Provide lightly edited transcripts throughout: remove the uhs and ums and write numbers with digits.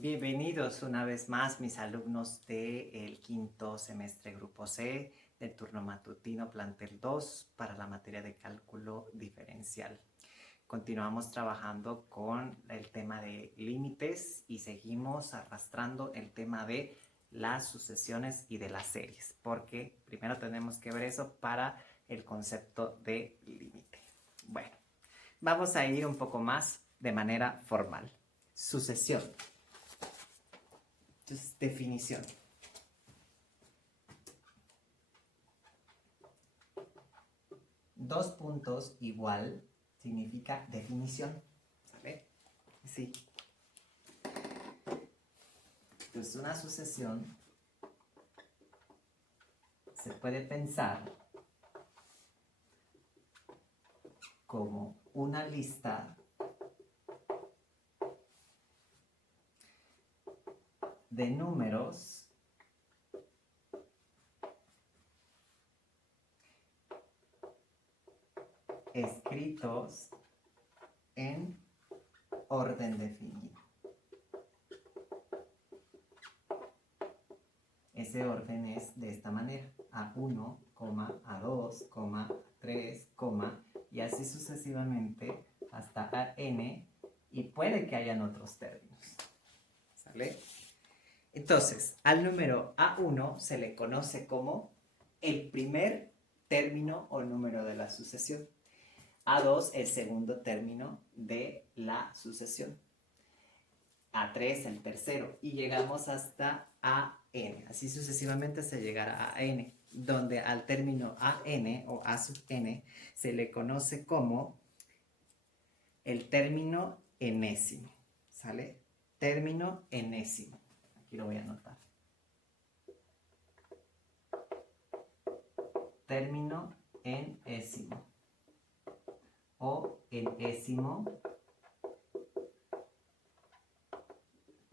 Bienvenidos una vez más mis alumnos del quinto semestre Grupo C del turno matutino plantel 2 para la materia de cálculo diferencial. Continuamos trabajando con el tema de límites y seguimos arrastrando el tema de las sucesiones y de las series, porque primero tenemos que ver eso para el concepto de límite. Bueno, vamos a ir un poco más de manera formal. Sucesión. Entonces, definición. Dos puntos igual significa definición. ¿Vale? Sí. Entonces, una sucesión se puede pensar como una lista de números escritos en orden definido. Ese orden es de esta manera: A1, A2, A3, y así sucesivamente hasta AN, y puede que hayan otros términos. ¿Sale? Entonces, al número A1 se le conoce como el primer término o número de la sucesión. A2, el segundo término de la sucesión. A3, el tercero. Y llegamos hasta AN. Así sucesivamente se llegará a N, donde al término AN o A sub N se le conoce como el término enésimo. ¿Sale? Término enésimo. Aquí lo voy a anotar. Término enésimo o enésimo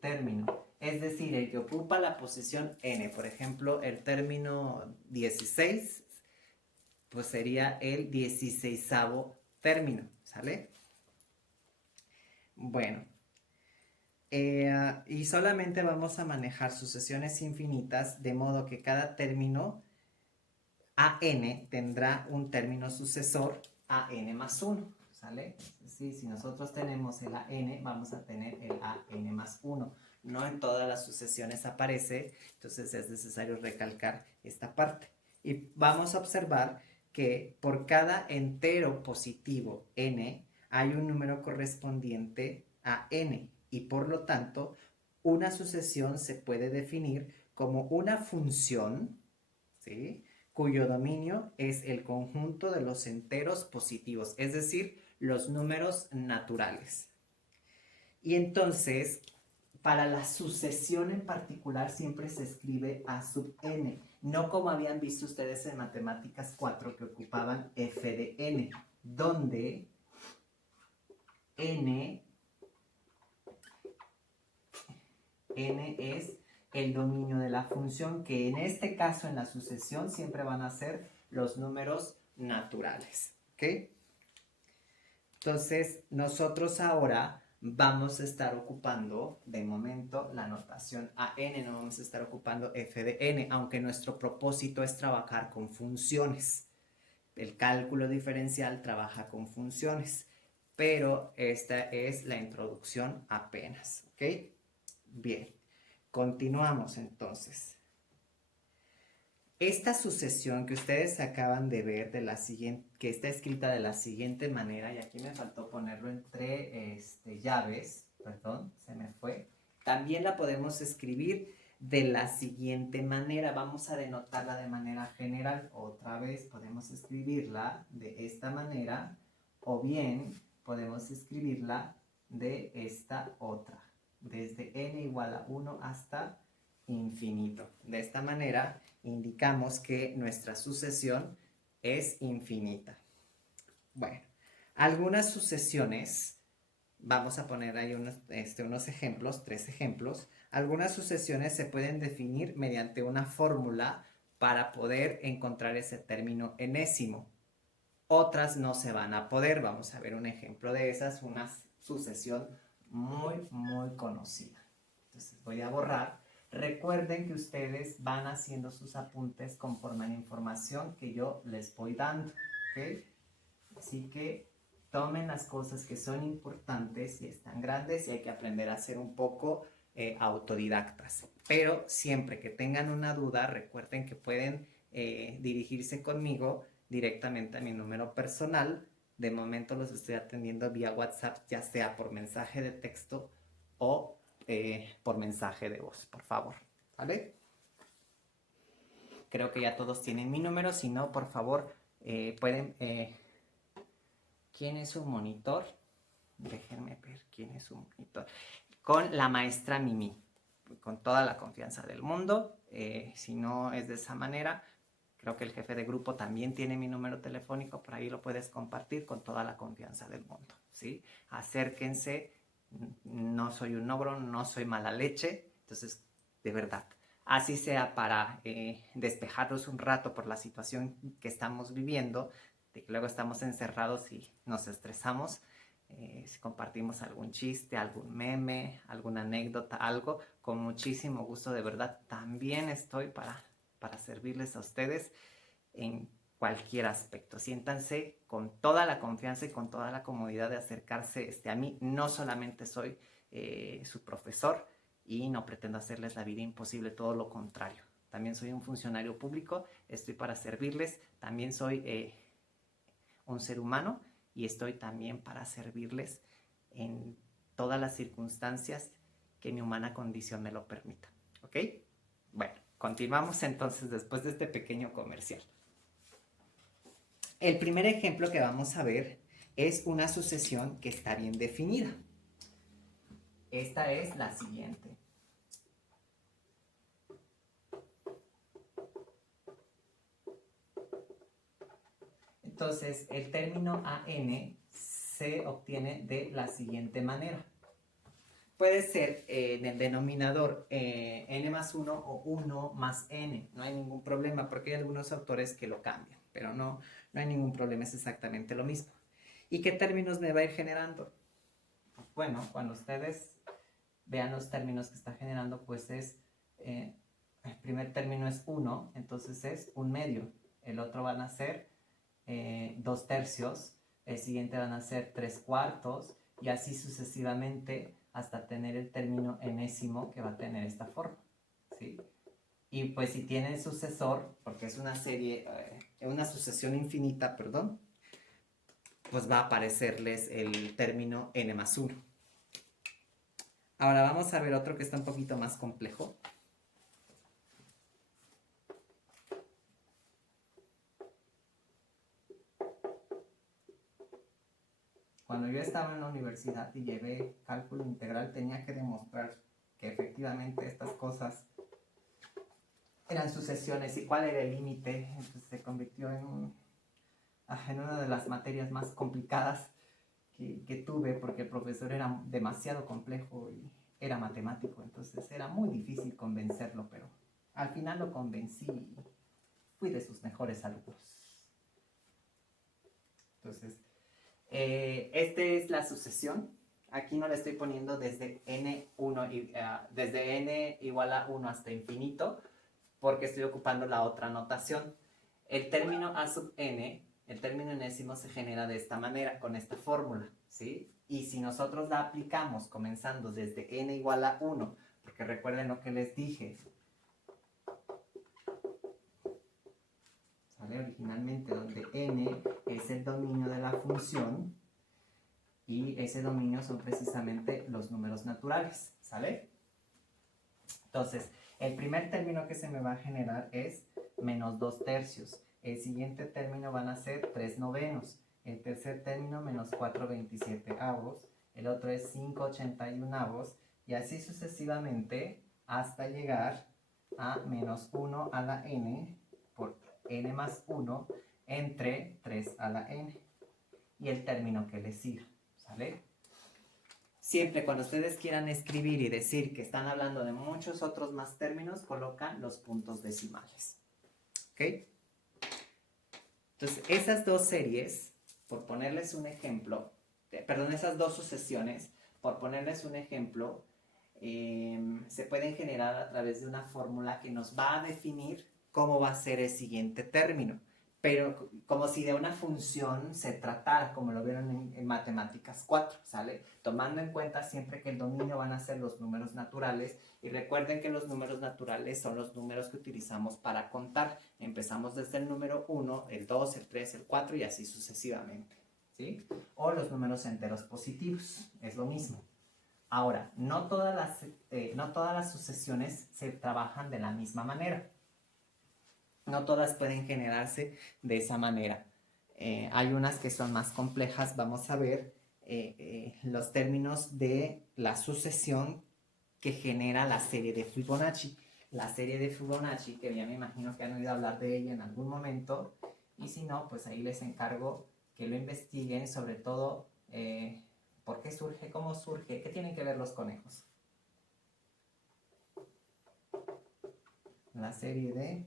término. Es decir, el que ocupa la posición n. Por ejemplo, el término 16, pues sería el 16avo término. ¿Sale? Bueno. Y solamente vamos a manejar sucesiones infinitas, de modo que cada término AN tendrá un término sucesor AN más 1, ¿sale? Sí, si nosotros tenemos el AN, vamos a tener el AN más 1. No en todas las sucesiones aparece, entonces es necesario recalcar esta parte. Y vamos a observar que por cada entero positivo n, hay un número correspondiente a n, y por lo tanto, una sucesión se puede definir como una función, ¿sí?, cuyo dominio es el conjunto de los enteros positivos, es decir, los números naturales. Y entonces, para la sucesión en particular siempre se escribe A sub n, no como habían visto ustedes en Matemáticas 4 que ocupaban f de n, donde n es el dominio de la función, que en este caso en la sucesión siempre van a ser los números naturales. ¿Ok? Entonces, nosotros ahora vamos a estar ocupando, de momento, la notación AN, no vamos a estar ocupando f de n, aunque nuestro propósito es trabajar con funciones. El cálculo diferencial trabaja con funciones, pero esta es la introducción apenas. ¿Ok? Bien, continuamos entonces. Esta sucesión que ustedes acaban de ver, que está escrita de la siguiente manera, y aquí me faltó ponerlo entre llaves, perdón, se me fue. También la podemos escribir de la siguiente manera. Vamos a denotarla de manera general. Otra vez podemos escribirla de esta manera, o bien podemos escribirla de esta otra, desde n igual a 1 hasta infinito. De esta manera indicamos que nuestra sucesión es infinita. Bueno, algunas sucesiones, vamos a poner ahí unos ejemplos, 3 ejemplos. Algunas sucesiones se pueden definir mediante una fórmula para poder encontrar ese término enésimo. Otras no se van a poder. Vamos a ver un ejemplo de esas, una sucesión muy conocida. Entonces voy a borrar. Recuerden que ustedes van haciendo sus apuntes conforme a la información que yo les voy dando, ¿ok? Así que tomen las cosas que son importantes y están grandes y hay que aprender a ser un poco autodidactas. Pero siempre que tengan una duda, recuerden que pueden dirigirse conmigo directamente a mi número personal. De momento los estoy atendiendo vía WhatsApp, ya sea por mensaje de texto o por mensaje de voz, por favor, ¿vale? Creo que ya todos tienen mi número, si no, por favor, pueden... ¿Quién es su monitor? Déjenme ver quién es su monitor. Con la maestra Mimi, con toda la confianza del mundo. Si no es de esa manera, creo que el jefe de grupo también tiene mi número telefónico, por ahí lo puedes compartir con toda la confianza del mundo, ¿sí? Acérquense, no soy un ogro, no soy mala leche, entonces, de verdad, así sea para despejarnos un rato por la situación que estamos viviendo, de que luego estamos encerrados y nos estresamos, si compartimos algún chiste, algún meme, alguna anécdota, algo, con muchísimo gusto, de verdad, también estoy para servirles a ustedes en cualquier aspecto. Siéntanse con toda la confianza y con toda la comodidad de acercarse a mí. No solamente soy su profesor y no pretendo hacerles la vida imposible, todo lo contrario. También soy un funcionario público, estoy para servirles, también soy un ser humano y estoy también para servirles en todas las circunstancias que mi humana condición me lo permita. ¿Ok? Bueno, continuamos entonces después de este pequeño comercial. El primer ejemplo que vamos a ver es una sucesión que está bien definida. Esta es la siguiente. Entonces, el término AN se obtiene de la siguiente manera. Puede ser en el denominador n más 1 o 1 más n. No hay ningún problema porque hay algunos autores que lo cambian, pero no hay ningún problema, es exactamente lo mismo. ¿Y qué términos me va a ir generando? Bueno, cuando ustedes vean los términos que está generando, pues es, el primer término es 1, entonces es 1/2. El otro van a ser 2/3, el siguiente van a ser 3/4 y así sucesivamente hasta tener el término enésimo que va a tener esta forma, ¿sí? Y pues si tienen sucesor, porque es una serie, una sucesión infinita, perdón, pues va a aparecerles el término n más 1. Ahora vamos a ver otro que está un poquito más complejo. Cuando yo estaba en la universidad y llevé cálculo integral, tenía que demostrar que efectivamente estas cosas eran sucesiones y cuál era el límite. Entonces se convirtió en una de las materias más complicadas que tuve, porque el profesor era demasiado complejo y era matemático, entonces era muy difícil convencerlo, pero al final lo convencí y fui de sus mejores alumnos. Entonces, esta es la sucesión. Aquí no le estoy poniendo desde n1 desde n igual a 1 hasta infinito, porque estoy ocupando la otra notación. El término a sub n, el término enésimo, se genera de esta manera, con esta fórmula, ¿sí? Y si nosotros la aplicamos comenzando desde n igual a 1, porque recuerden lo que les dije, ¿sale? Originalmente donde n es el dominio de la función y ese dominio son precisamente los números naturales, ¿sale? Entonces, el primer término que se me va a generar es menos 2/3. El siguiente término van a ser 3/9. El tercer término menos 4/27. El otro es 5/81. Y así sucesivamente hasta llegar a menos 1 a la n por n más 1 entre 3 a la n. Y el término que le siga, ¿sale? Siempre cuando ustedes quieran escribir y decir que están hablando de muchos otros más términos, colocan los puntos decimales. ¿Ok? Entonces, esas dos series, por ponerles un ejemplo, esas dos sucesiones, por ponerles un ejemplo, se pueden generar a través de una fórmula que nos va a definir cómo va a ser el siguiente término, pero como si de una función se tratara, como lo vieron en Matemáticas 4, ¿sale? Tomando en cuenta siempre que el dominio van a ser los números naturales, y recuerden que los números naturales son los números que utilizamos para contar. Empezamos desde el número 1, el 2, el 3, el 4 y así sucesivamente, ¿sí? O los números enteros positivos, es lo mismo. Ahora, no todas las sucesiones se trabajan de la misma manera. No todas pueden generarse de esa manera. Hay unas que son más complejas. Vamos a ver los términos de la sucesión que genera la serie de Fibonacci. La serie de Fibonacci, que ya me imagino que han oído hablar de ella en algún momento, y si no, pues ahí les encargo que lo investiguen, sobre todo por qué surge, cómo surge, qué tienen que ver los conejos. La serie de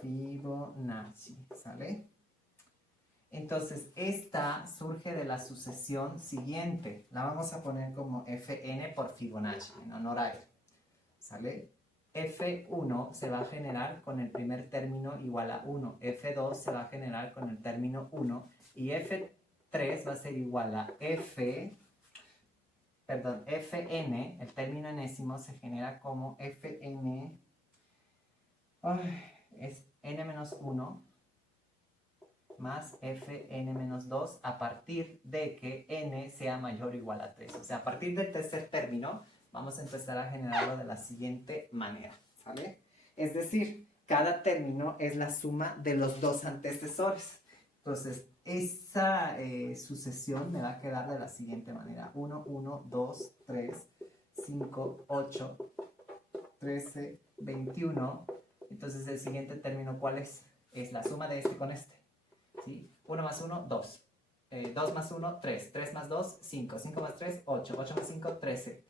Fibonacci, ¿sale? Entonces, esta surge de la sucesión siguiente. La vamos a poner como Fn por Fibonacci, en honor a él, ¿sale? F1 se va a generar con el primer término igual a 1. F2 se va a generar con el término 1. Y F3 va a ser igual a Fn, el término enésimo se genera como Fn, es n-1 más Fn-2 a partir de que n sea mayor o igual a 3. O sea, a partir del tercer término vamos a empezar a generarlo de la siguiente manera, ¿sale? Es decir, cada término es la suma de los dos antecesores. Entonces, esa sucesión me va a quedar de la siguiente manera. 1, 1, 2, 3, 5, 8, 13, 21. Entonces, el siguiente término, ¿cuál es? Es la suma de este con este. ¿Sí? 1 más 1, 2. 2 más 1, 3. 3 más 2, 5. 5 más 3, 8. 8 más 5, 13.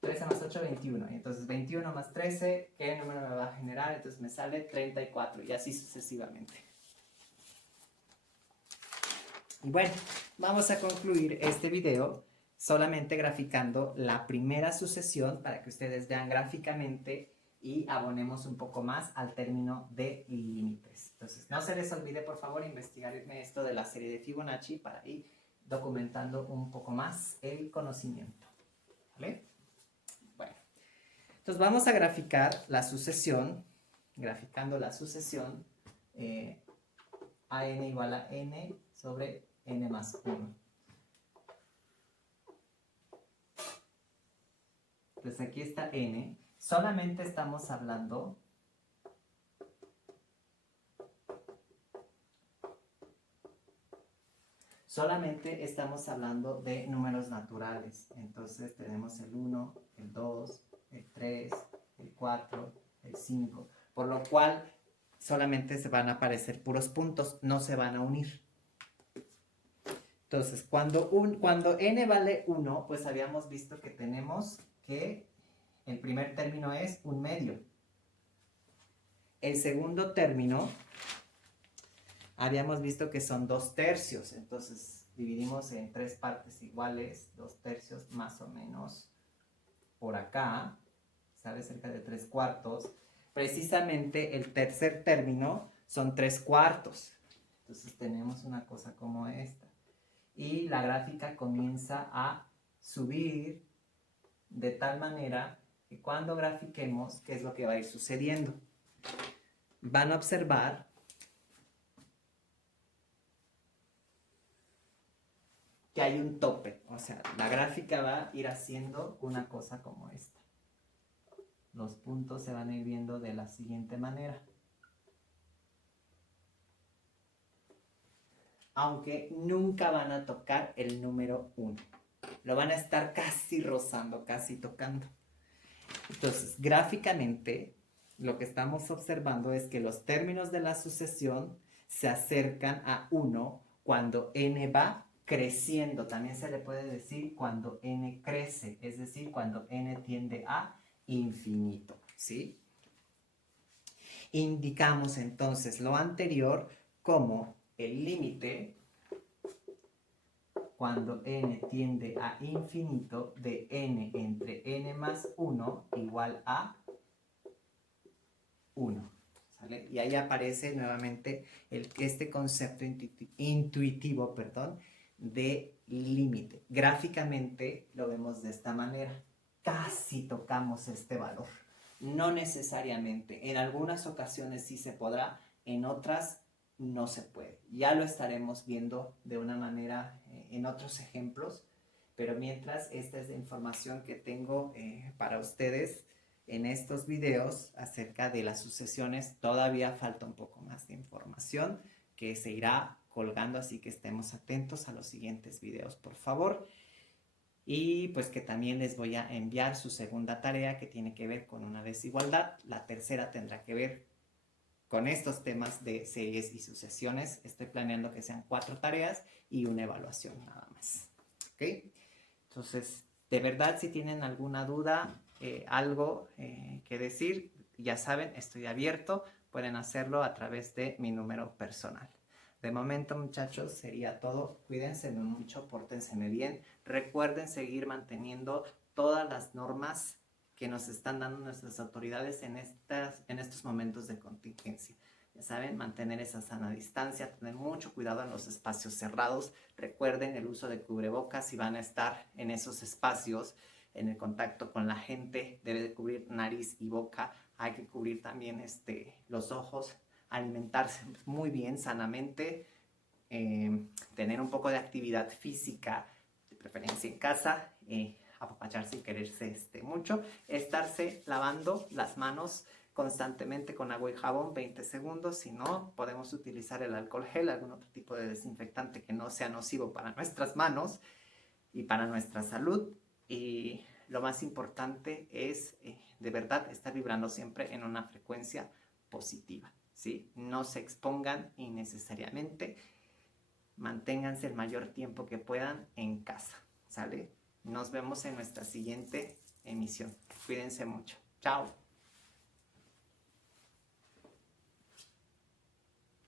13 más 8, 21. Y entonces 21 más 13, ¿qué número me va a generar? Entonces me sale 34 y así sucesivamente. Y bueno, vamos a concluir este video solamente graficando la primera sucesión para que ustedes vean gráficamente y abonemos un poco más al término de límites. Entonces, no se les olvide, por favor, investigarme esto de la serie de Fibonacci para ir documentando un poco más el conocimiento. ¿Vale? Bueno, entonces vamos a graficar la sucesión, graficando la sucesión AN igual a N sobre N más 1. Pues aquí está N. Solamente estamos hablando de números naturales. Entonces tenemos el 1, el 2, el 3, el 4, el 5. Por lo cual solamente se van a aparecer puros puntos, no se van a unir. Entonces, cuando n vale 1, pues habíamos visto que tenemos que el primer término es 1/2. El segundo término, habíamos visto que son 2/3. Entonces, dividimos en 3 partes iguales, 2/3 más o menos por acá, sale cerca de 3/4. Precisamente el tercer término son 3/4. Entonces, tenemos una cosa como esta. Y la gráfica comienza a subir de tal manera que cuando grafiquemos, ¿qué es lo que va a ir sucediendo? Van a observar que hay un tope. O sea, la gráfica va a ir haciendo una cosa como esta. Los puntos se van a ir viendo de la siguiente manera. Aunque nunca van a tocar el número 1. Lo van a estar casi rozando, casi tocando. Entonces, gráficamente, lo que estamos observando es que los términos de la sucesión se acercan a 1 cuando n va creciendo. También se le puede decir cuando n crece, es decir, cuando n tiende a infinito, ¿sí? Indicamos entonces lo anterior como el límite cuando n tiende a infinito de n entre n más 1 igual a 1. ¿Sale? Y ahí aparece nuevamente este concepto intuitivo, de límite. Gráficamente lo vemos de esta manera. Casi tocamos este valor. No necesariamente. En algunas ocasiones sí se podrá, en otras no se puede. Ya lo estaremos viendo de una manera en otros ejemplos, pero mientras esta es la información que tengo para ustedes en estos videos acerca de las sucesiones. Todavía falta un poco más de información que se irá colgando, así que estemos atentos a los siguientes videos, por favor. Y pues que también les voy a enviar su segunda tarea, que tiene que ver con una desigualdad. La tercera tendrá que ver con estos temas de series y sucesiones. Estoy planeando que sean 4 tareas y una evaluación nada más. ¿Ok? Entonces, de verdad, si tienen alguna duda, algo que decir, ya saben, estoy abierto. Pueden hacerlo a través de mi número personal. De momento, muchachos, sería todo. Cuídense mucho, pórtense bien. Recuerden seguir manteniendo todas las normas que nos están dando nuestras autoridades en estos momentos de contingencia. Ya saben, mantener esa sana distancia, tener mucho cuidado en los espacios cerrados. Recuerden el uso de cubrebocas si van a estar en esos espacios, en el contacto con la gente. Debe de cubrir nariz y boca. Hay que cubrir también los ojos. Alimentarse muy bien, sanamente. Tener un poco de actividad física, de preferencia en casa. Apapacharse y quererse mucho. Estarse lavando las manos constantemente con agua y jabón 20 segundos. Si no, podemos utilizar el alcohol gel, algún otro tipo de desinfectante que no sea nocivo para nuestras manos y para nuestra salud. Y lo más importante es de verdad estar vibrando siempre en una frecuencia positiva, ¿sí? No se expongan innecesariamente. Manténganse el mayor tiempo que puedan en casa, ¿sale? Nos vemos en nuestra siguiente emisión. Cuídense mucho. Chao.